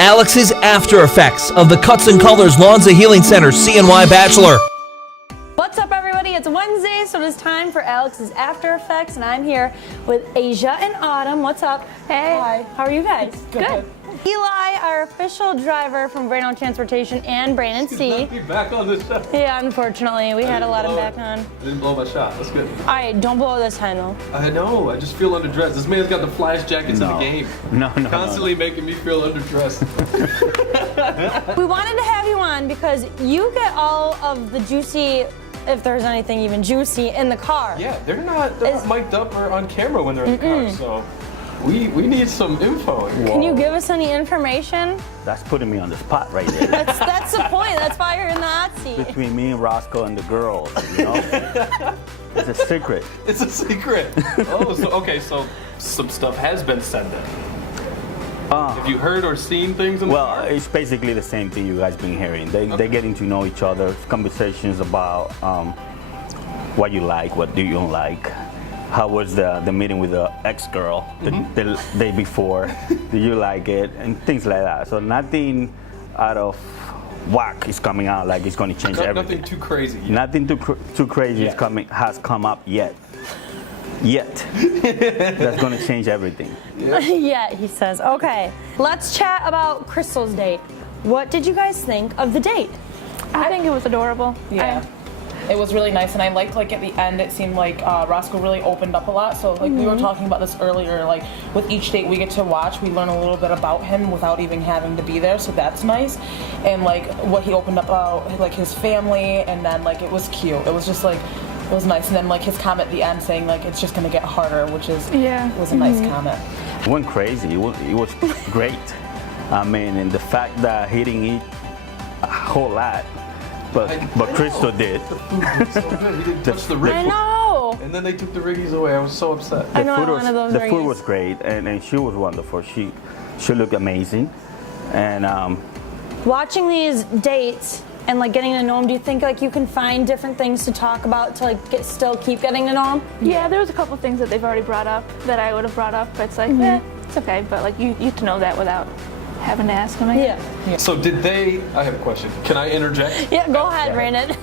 Alex's after effects of the Cuts and Colors Lawns and Healing Center CNY Bachelor. What's up, everybody? It's Wednesday, so it is time for Alex's After Effects, and I'm here with Asia and Autumn. What's up? Hey. Hi. How are you guys? Good. Eli, our official driver from Brandon Transportation, and Brandon C. Let me back on this show. Yeah, unfortunately, we had to let him back on. I didn't blow my shot. That's good. All right, don't blow this time, though. I know. I just feel underdressed. This man's got the flash jackets in the game. No. Constantly making me feel underdressed. We wanted to have you on because you get all of the juicy, if there's anything even juicy, in the car. Yeah, they're not mic'd up or on camera when they're in the car, so we need some info. Can you give us any information? That's putting me on the spot right there. That's the point. That's why you're in the hot seat. Between me and Roscoe and the girls, you know? It's a secret. It's a secret. So some stuff has been said then. Have you heard or seen things in the car? Well, it's basically the same thing you guys been hearing. They're getting to know each other. Conversations about what you like, what do you don't like. How was the meeting with the ex-girl the day before? Do you like it? And things like that. So nothing out of whack is coming out like it's going to change everything. Nothing too crazy yet. Nothing too crazy has come up yet. That's going to change everything. Yeah, he says. Okay, let's chat about Krystle's date. What did you guys think of the date? I think it was adorable. Yeah. It was really nice, and I liked, like, at the end, it seemed like Roscoe really opened up a lot. So, like, we were talking about this earlier, like, with each date we get to watch, we learn a little bit about him without even having to be there, so that's nice. And, like, what he opened up about, like, his family, and then, like, it was cute. It was just, like, it was nice. And then, like, his comment at the end saying, like, it's just going to get harder, which is was a nice comment. It went crazy. It was great. I mean, and the fact that he didn't eat a whole lot, but Krystle did. The food was so good. He didn't touch the ribs. I know. And then they took the riggies away. I was so upset. I know, I wanted those the riggies. food was great, and she was wonderful. She looked amazing. And Watching these dates and, like, getting to know him, do you think, like, you can find different things to talk about to, like, still keep getting to know him? Yeah, there was a couple things that they've already brought up that I would have brought up. It's like, it's okay, but, like, you to know that without having to ask him. Yeah. So I have a question. Can I interject? Yeah, go ahead, Brandon.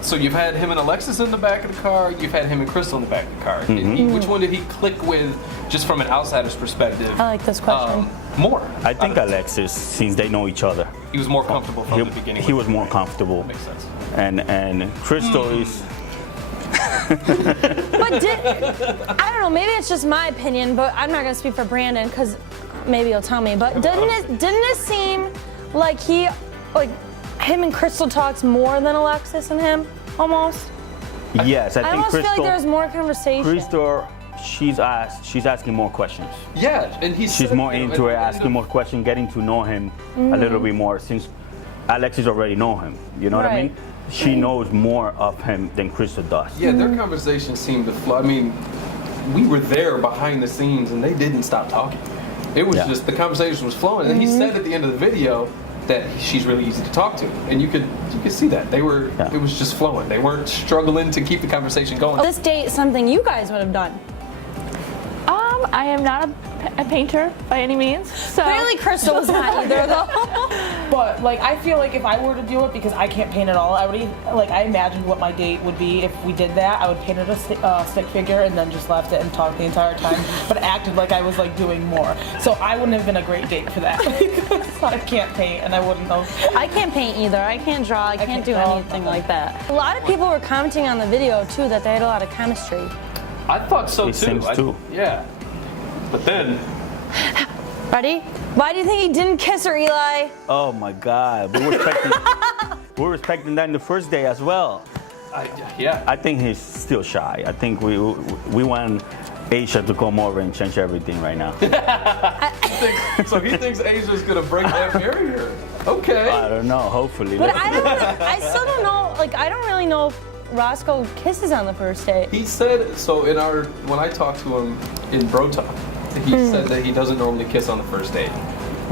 So you've had him and Alexis in the back of the car, you've had him and Krystle in the back of the car. Which one did he click with, just from an outsider's perspective? I like this question. More. I think Alexis, since they know each other, He was more comfortable from the beginning. he was more comfortable. Makes sense. And Krystle is. But I don't know, maybe it's just my opinion, but I'm not going to speak for Brandon because maybe he'll tell me. But didn't it seem like him and Krystle talks more than Alexis and him, almost? Yes, I think almost feel like Krystle. there was more conversation. Krystle, she's asking more questions. Yeah, and She's more into it, asking more questions, getting to know him a little bit more, since Alexis already know him. You know what I mean? She knows more of him than Krystle does. Yeah, their conversation seemed to flow. I mean, we were there behind the scenes, and they didn't stop talking. It was just, the conversation was flowing. And he said at the end of the video that she's really easy to talk to, and you could see that it was just flowing. They weren't struggling to keep the conversation going. This date is something you guys would have done. I am not a painter by any means. So Clearly Krystle was not either, though. But, like, I feel like if I were to do it, because I can't paint at all, I imagined what my date would be if we did that. I would paint it a stick figure and then just left it and talked the entire time, but acted like I was, like, doing more. So I wouldn't have been a great date for that. Because I can't paint, and I wouldn't know. I can't paint either. I can't draw. I can't do anything like that. A lot of people were commenting on the video, too, that they had a lot of chemistry. I thought so, It seems too. Yeah. But then... Ready? Why do you think he didn't kiss her, Eli? Oh my God, we were respecting that in the first day as well. I think he's still shy. I think we want Asia to come over and change everything right now. So he thinks Asia's gonna break that barrier. Okay. I don't know. Hopefully. But I still don't know. Like, I don't really know if Roscoe kisses on the first date. He said so when I talked to him in Bro Talk, he said that he doesn't normally kiss on the first date.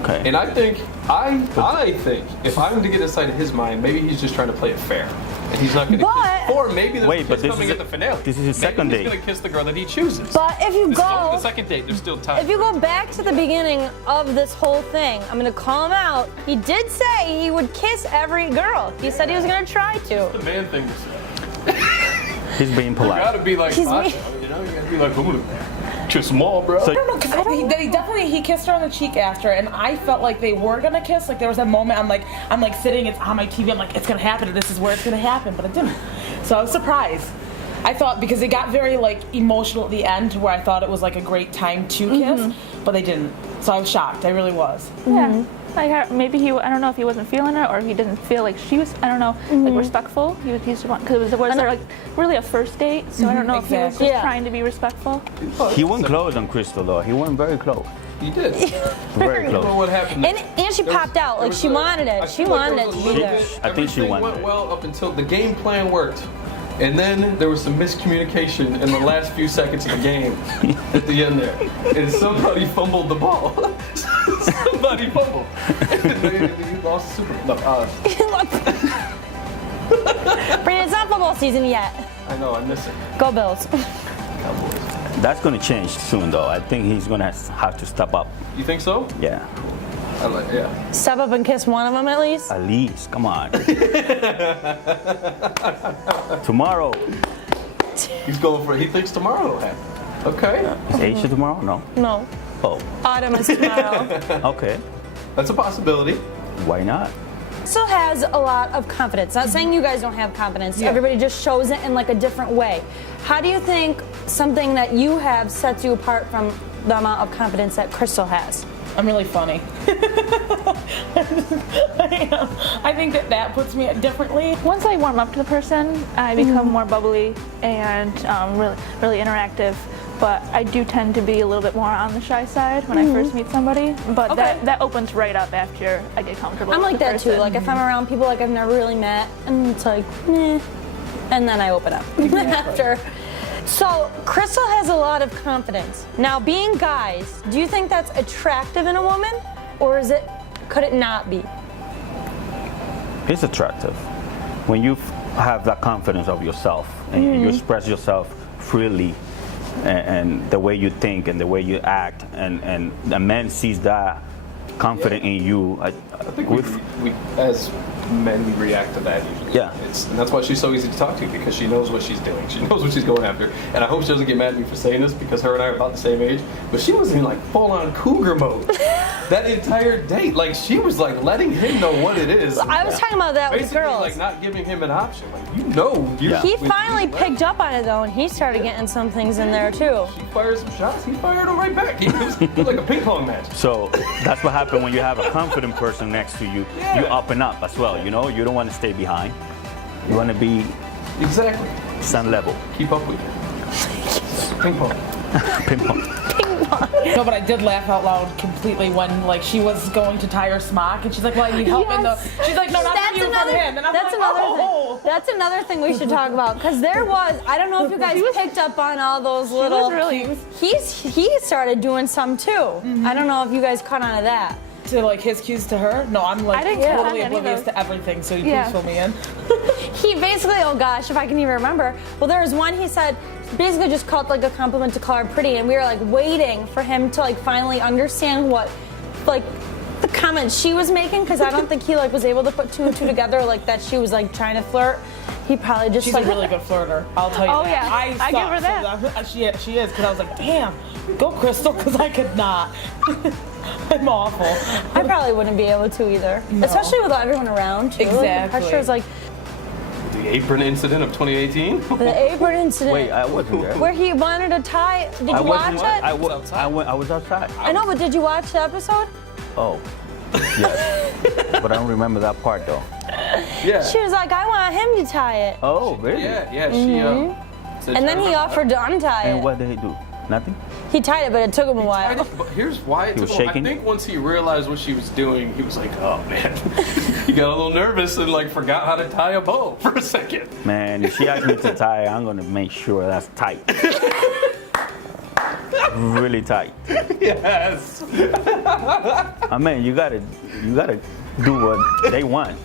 Okay. And I think if I'm to get inside of his mind, maybe he's just trying to play it fair. And he's not going to But- kiss. Or maybe there's Wait, a but kiss this coming is at the finale. this is his second Maybe date. he's going to kiss the girl that he chooses. But if you This is only go, the second date. There's still time. if you go back to the beginning of this whole thing, I'm gonna call him out. He did say he would kiss every girl. He said he was gonna try to. the man thing to say. He's being You gotta polite. be like He's macho, you know? You gotta be like, ooh, kiss them all, bro. So- I don't know, because he kissed her on the cheek after, and I felt like they were gonna kiss. Like there was that moment, I'm like sitting, it's on my TV, I'm like, it's gonna happen, and this is where it's gonna happen, but it didn't. So I was surprised. I thought, because it got very like emotional at the end, to where I thought it was like a great time to kiss, but they didn't. So I was shocked. I really was. Yeah. Like maybe I don't know if he wasn't feeling it or if he didn't feel like she was, I don't know, like respectful. He used to want, because it was there like really a first date, so I don't know if he was Exactly. just Yeah. trying to be respectful. He went close on Krystle though. He went very close. You did. Very I don't know close. what happened. And she There was- popped out, there like was she a- wanted I it. She feel like wanted there it was to a be little there. bit- I think she everything won. went well up until the game plan worked. And then there was some miscommunication in the last few seconds of the game at the end there. And somebody fumbled the ball. Somebody fumbled. And you lost the Super Bowl. No, Brandon, it's not football season yet. I know, I miss it. Go Bills. Cowboys. That's gonna change soon though. I think he's gonna have to step up. You think so? Yeah. I like, yeah. Step up and kiss one of them at least. At least, come on. Tomorrow. He's going for it. He thinks tomorrow will happen. Okay. Is Asia tomorrow? No. No. Oh, Autumn is tomorrow. okay. That's a possibility. Why not? Still has a lot of confidence. Not saying you guys don't have confidence. Yeah. Everybody just shows it in like a different way. How do you think something that you have sets you apart from the amount of confidence that Krystle has? I'm really funny. I am. I think that puts me differently. Once I warm up to the person, I become more bubbly and really interactive. But I do tend to be a little bit more on the shy side when I first meet somebody. But Okay. that opens right up after I get comfortable. I'm with like the that too. person. Like if I'm around people like I've never really met, and it's like, meh, and then I open up after. So Krystle has a lot of confidence. Now, being guys, do you think that's attractive in a woman, or could it not be? It's attractive. When you have that confidence of yourself and you express yourself freely and the way you think and the way you act and a man sees that confident in you. I think we as men, we react to that usually. Yeah. And that's why she's so easy to talk to, because she knows what she's doing. She knows what she's going after. And I hope she doesn't get mad at me for saying this, because her and I are about the same age. But she was in like full-on cougar mode that entire date. Like she was like letting him know what it is. I was talking about that with the Basically, girls. like not giving him an option. Like you know, you're Yeah. He with finally these picked up on it though, and he started getting some things in there too. She fired some shots. He fired them right back. It was like a ping pong match. So that's what happens when you have a confident person next to you. Yeah. You up and up as well. You know, you don't want to stay behind. You want to be Exactly. sun level. Keep up with it. Ping pong. Ping pong. No, but I did laugh out loud completely when like she was going to tie her smock, and she's like, "Well, I need help in the." She's like, "No, not from you, from him." And I'm that's like, another "Oh." thing. That's another thing we should talk about, because there was, I don't know if you guys picked up on all those little. He started doing some too. I don't know if you guys caught on to that. To like his cues to her? No, I'm like I didn't catch totally on any of oblivious those. to everything. So you Yeah. please fill me in. He basically, oh gosh, if I can even remember. Well, there was one he said, basically just called like a compliment to call her pretty, and we were like waiting for him to like finally understand what, like, the comment she was making, because I don't think he like was able to put two and two together, like that she was like trying to flirt. He probably just She's like a really good flirter. I'll tell you Oh, that. yeah. I give her suck, so she is, because I was like, damn, go Krystle, because I could not. I'm awful. I probably wouldn't be able to either, No. especially with everyone around too. Like, the Exactly. pressure is like The apron incident of 2018. the apron incident. Wait, I wasn't there. Where he wanted to tie. Did you I watch wasn't. it? I was outside. I know, but did you watch the episode? Oh, yes. But I don't remember that part though. Yeah. She was like, I want him to tie it. Oh, really? Yeah, she. said And she then he remember offered to untie And it. what did he do? Nothing? He tied it, but it took him a I while. didn't- But here's why it He was took him. I shaking? think once he realized what she was doing, he was like, "Oh man," he got a little nervous and like forgot how to tie a bow for a second. Man, if she asks me to tie, I'm gonna make sure that's tight. really tight. Yes. I mean, you gotta do what they want.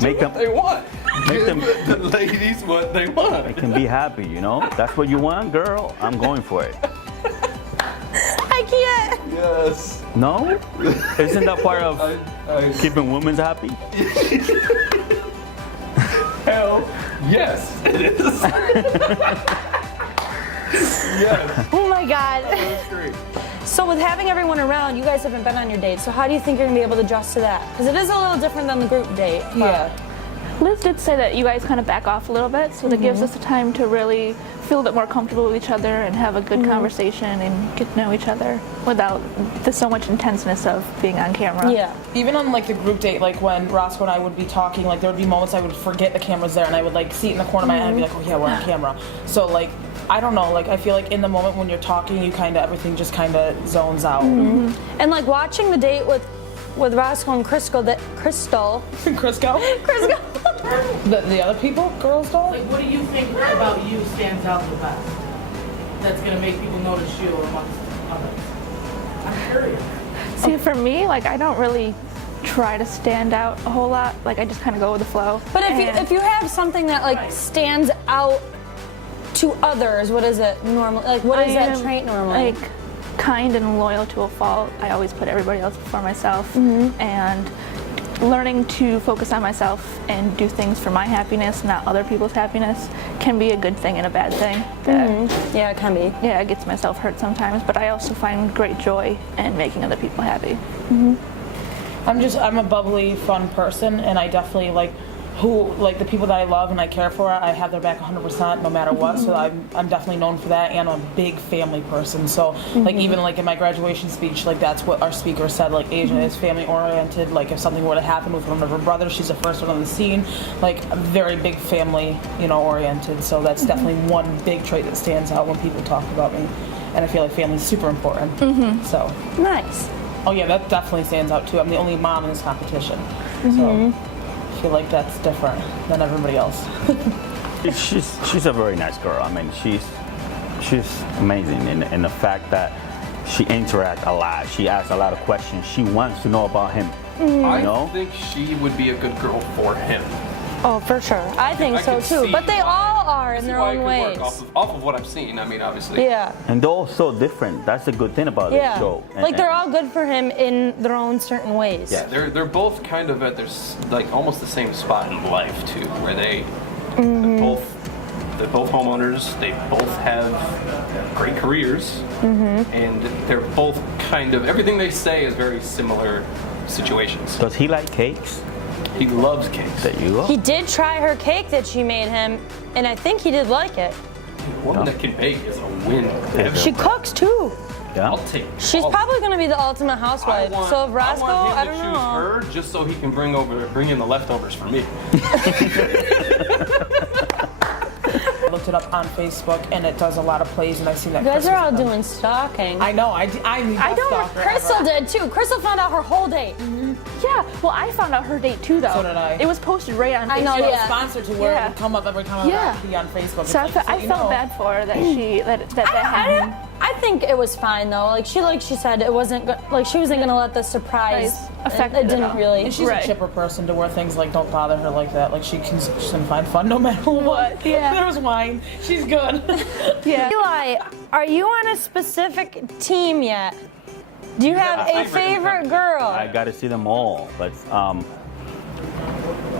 Make them. They want. Make them. The ladies what they want. They can be happy, you know. That's what you want, girl. I'm going for it. I can't. Yes. No? Isn't that part of keeping women happy? Hell, yes, it is. Yes. Oh my God. That's great. So with having everyone around, you guys haven't been on your dates. So how do you think you're gonna be able to adjust to that? Because it is a little different than the group date. Yeah. Liz did say that you guys kind of back off a little bit, so that gives us the time to really feel a bit more comfortable with each other and have a good conversation and get to know each other without the so much intenseness of being on camera. Yeah. Even on like the group date, like when Roscoe and I would be talking, like there would be moments I would forget the camera's there and I would like see it in the corner of my eye and be like, oh yeah, we're on camera. So like, I don't know, like I feel like in the moment when you're talking, you kind of, everything just kind of zones out. And like watching the date with Roscoe and Krystle, Crisco? Krystle. The other people, girls don't? Like, what do you think about you stands out the best? That's gonna make people notice you amongst others. I'm curious. See, for me, like I don't really try to stand out a whole lot. Like I just kind of go with the flow. But if you have something that like stands out to others, what is it normally? Like what is that trait normally? Like kind and loyal to a fault. I always put everybody else before myself, and learning to focus on myself and do things for my happiness, not other people's happiness, can be a good thing and a bad thing. Yeah, it can be. Yeah, it gets myself hurt sometimes, but I also find great joy in making other people happy. I'm a bubbly, fun person, and I definitely like the people that I love and I care for, I have their back 100% no matter what. So I'm definitely known for that, and I'm a big family person. So like even like in my graduation speech, like that's what our speaker said. Like Asia is family oriented. Like if something were to happen with one of her brothers, she's the first one on the scene. Like a very big family, oriented. So that's definitely one big trait that stands out when people talk about me. And I feel like family's super important. So Nice. oh yeah, that definitely stands out too. I'm the only mom in this competition. So I feel like that's different than everybody else. She's a very nice girl. I mean, she's amazing in the fact that she interacts a lot. She asks a lot of questions. She wants to know about him. I think she would be a good girl for him. Oh, for sure. I think so too. But they all are in their own ways. Off of what I've seen, I mean, obviously. Yeah. And they're all so different. That's the good thing about this show. Like they're all good for him in their own certain ways. Yeah, they're both kind of at their like almost the same spot in life too, where they're both homeowners. They both have great careers, and they're both kind of everything they say is very similar situations. Does he like cakes? He loves cakes. There you go. He did try her cake that she made him, and I think he did like it. A woman that can bake is a win. She cooks too. Yeah. I'll take. She's probably going to be the ultimate housewife. So if Roscoe, I don't want him to know. choose her just so he can bring in the leftovers for me. I looked it up on Facebook, and it does a lot of plays, and I've seen that. You guys are all Christmas doing stalking. I know. I'm I know what Krystle did too. Krystle found out her whole date. Yeah, well, I found out her date too, though. So did I. It was posted right on Facebook. I know, It was yeah. sponsored to where it would come up every time I would be on Facebook. So It's like, I felt bad for her that that happened. I think it was fine though. Like she said, it wasn't like she wasn't gonna let the surprise affect It didn't really. And she's a chipper person to where things like don't bother her like that. Like she can find fun no matter what. Yeah. There was wine. She's good. Yeah. Eli, are you on a specific team yet? Do you have a favorite girl? I got to see them all, but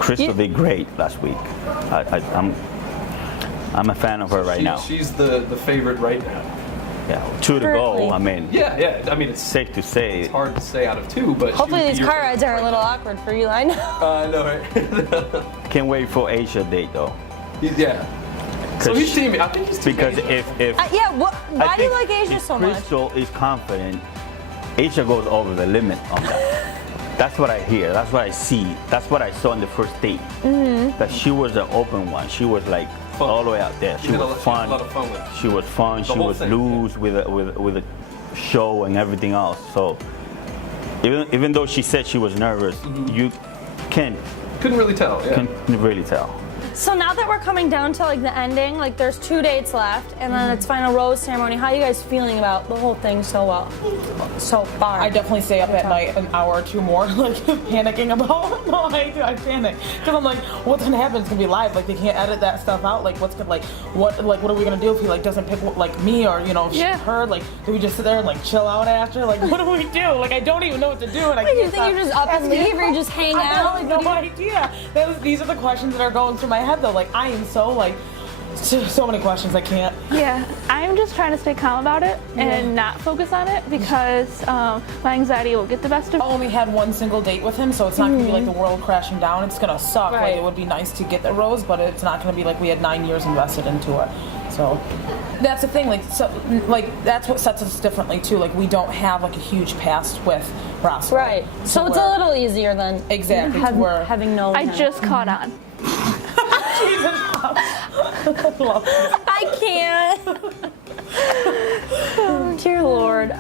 Krystle did great last week. I'm a fan of her right now. She's the favorite right now. Yeah, 2 to go. I mean, Yeah. I mean, it's safe to say. It's hard to say out of 2, but Hopefully these car rides are a little awkward for Eli. I know, right? Can't wait for Asia date though. Yeah. So he's teaming. I think he's teaming. Because if why do you like Asia so much? Krystle is confident, Asia goes over the limit on that. That's what I hear. That's what I see. That's what I saw in the first date. That she was an open one. She was like all the way out there. She was fun. A lot of fun with it. She was fun. She was loose with a show and everything else. So even though she said she was nervous, you couldn't really tell. Yeah. really tell. So now that we're coming down to like the ending, like there's 2 dates left, and then it's final rose ceremony. How are you guys feeling about the whole thing so far? I definitely stay up at night an hour or two more, like panicking about. No, I panic because I'm like, what's gonna happen? It's gonna be live. Like they can't edit that stuff out. Like what's gonna what are we gonna do if he like doesn't pick like me or her? Like do we just sit there and like chill out after? Like what do we do? Like I don't even know what to do. And I you think you just up and leave, or you just hang out? I have no idea. These are the questions that are going through my head though. Like I am so like. So many questions I can't. Yeah, I'm just trying to stay calm about it and not focus on it because my anxiety will get the best of me. I only had one single date with him, so it's not going to be like the world crashing down. It's going to suck. Right. Like it would be nice to get the rose, but it's not going to be like we had 9 years invested into it. So that's the thing. Like that's what sets us differently too. Like we don't have like a huge past with Ross. Right. So it's a little easier than exactly having known him. I just caught on. I can't. Oh, dear Lord.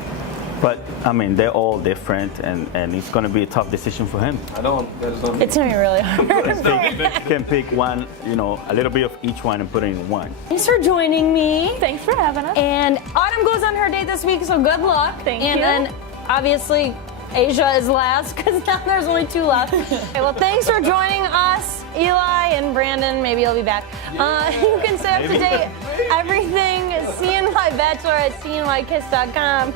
But I mean, they're all different, and it's going to be a tough decision for him. I don't. It's gonna be really hard. Can pick one, a little bit of each one and put it in one. Thanks for joining me. Thanks for having us. And Autumn goes on her date this week, so good luck. Thank and you. And then obviously Asia is last because now there's only 2 left. Okay, well, thanks for joining us, Eli and Brandon. Maybe he'll be back. You can stay up to date everything CNY Bachelor at CNYKiss.com.